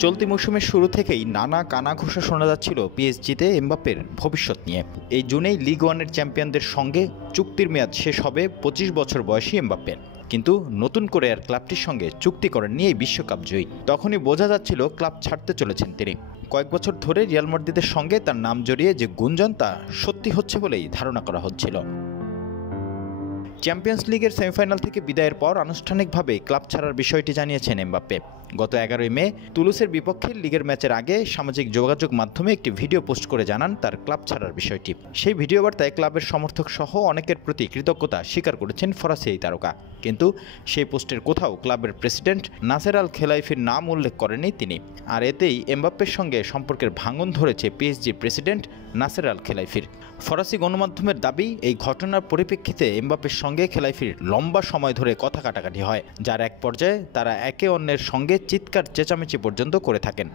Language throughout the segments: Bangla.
চলতি মৌসুমের শুরু থেকেই নানা কানাঘুষা শোনা যাচ্ছিল পিএসজিতে এমবাপ্পের ভবিষ্যৎ নিয়ে। এই জুনেই লিগ ওয়ানের চ্যাম্পিয়নদের সঙ্গে চুক্তির মেয়াদ শেষ হবে ২৫ বছর বয়সী এমবাপ্পের। কিন্তু নতুন করে আর ক্লাবটির সঙ্গে চুক্তি করেননি এই বিশ্বকাপ জয়ী। তখনই বোঝা যাচ্ছিল ক্লাব ছাড়তে চলেছেন তিনি। কয়েক বছর ধরে রিয়াল মাদ্রিদের সঙ্গে তার নাম জড়িয়ে যে গুঞ্জন তা সত্যি হচ্ছে বলেই ধারণা করা হচ্ছিল। চ্যাম্পিয়ন্স লিগের সেমিফাইনাল থেকে বিদায়ের পর আনুষ্ঠানিকভাবে ক্লাব ছাড়ার বিষয়টি জানিয়েছেন এমবাপ্পে। গত ১১ মে তুলুসের বিপক্ষে লিগের ম্যাচের আগে সামাজিক যোগাযোগ মাধ্যমে একটি ভিডিও পোস্ট করে জানান তার ক্লাব ছাড়ার বিষয়টি। সেই ভিডিও বার্তায় ক্লাবের সমর্থক সহ অনেকের প্রতি কৃতজ্ঞতা স্বীকার করেছেন ফরাসি এই তারকা। কিন্তু সেই পোস্টের কোথাও ক্লাবের প্রেসিডেন্ট নাসের আল খেলাইফির নাম উল্লেখ করেনি তিনি। আর এতেই এমবাপ্পের সঙ্গে সম্পর্কের ভাঙন ধরেছে পিএসজি প্রেসিডেন্ট নাসের আল খেলাইফির। ফরাসি গণমাধ্যমের দাবি, এই ঘটনার পরিপ্রেক্ষিতে এমবাপ্পের সঙ্গে খেলাইফির লম্বা সময় ধরে কথা কাটাকাটি হয়, যার এক পর্যায়ে তারা একে অন্যের সঙ্গে চিৎকার চেঁচামেচি পর্যন্ত করে থাকেন।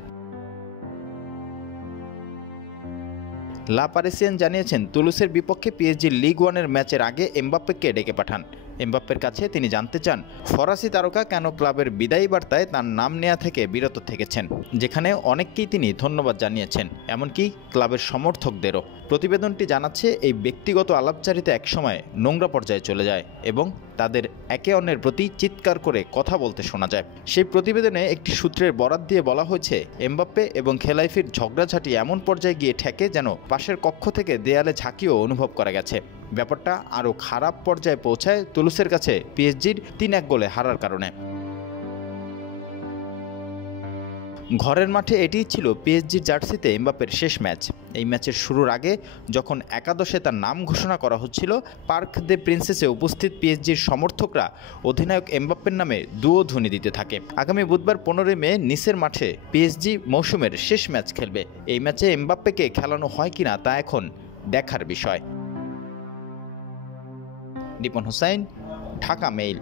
লা পারিসিয়ান জানিয়েছেন, তুলুসের বিপক্ষে পিএসজি লিগ ওয়ানের ম্যাচের আগে এমবাপ্পেকে ডেকে পাঠান। এমবাপ্পের কাছে তিনি জানতে চান ফরাসি তারকা কেন ক্লাবের বিদায়ী বার্তায় তার নাম নেওয়া থেকে বিরত থেকেছেন, যেখানে অনেককেই তিনি ধন্যবাদ জানিয়েছেন, এমনকি ক্লাবের সমর্থকদেরও। প্রতিবেদনটি জানাচ্ছে, এই ব্যক্তিগত আলাপচারিতা একসময় নোংরা পর্যায়ে চলে যায় এবং তাদের একে অন্যের প্রতি চিৎকার করে কথা বলতে শোনা যায়। সেই প্রতিবেদনে একটি সূত্রের বরাত দিয়ে বলা হয়েছে, এমবাপ্পে এবং খেলাইফির ঝগড়াঝাঁটি এমন পর্যায়ে গিয়ে ঠেকে যেন পাশের কক্ষ থেকে দেয়ালে ঝাঁকিও অনুভব করা গেছে। ব্যাপারটা আরও খারাপ পর্যায়ে পৌঁছায় তুলুসের কাছে পিএসজির ৩-১ গোলে হারার কারণে। ঘরের মাঠে এটিই ছিল পিএসজির জার্সিতে এমবাপ্পের শেষ ম্যাচ। এই ম্যাচের শুরুর আগে যখন একাদশে তার নাম ঘোষণা করা হচ্ছিল, পার্ক দে প্রিন্সেসে উপস্থিত পিএসজির সমর্থকরা অধিনায়ক এমবাপ্পের নামে দুয়ো-ধ্বনি দিতে থাকে। আগামী বুধবার ১৫ মে নিসের মাঠে পিএসজি মৌসুমের শেষ ম্যাচ খেলবে। এই ম্যাচে এমবাপ্পেকে খেলানো হয় কিনা তা এখন দেখার বিষয়। দীপন হুসাইন, ঢাকা মেইল।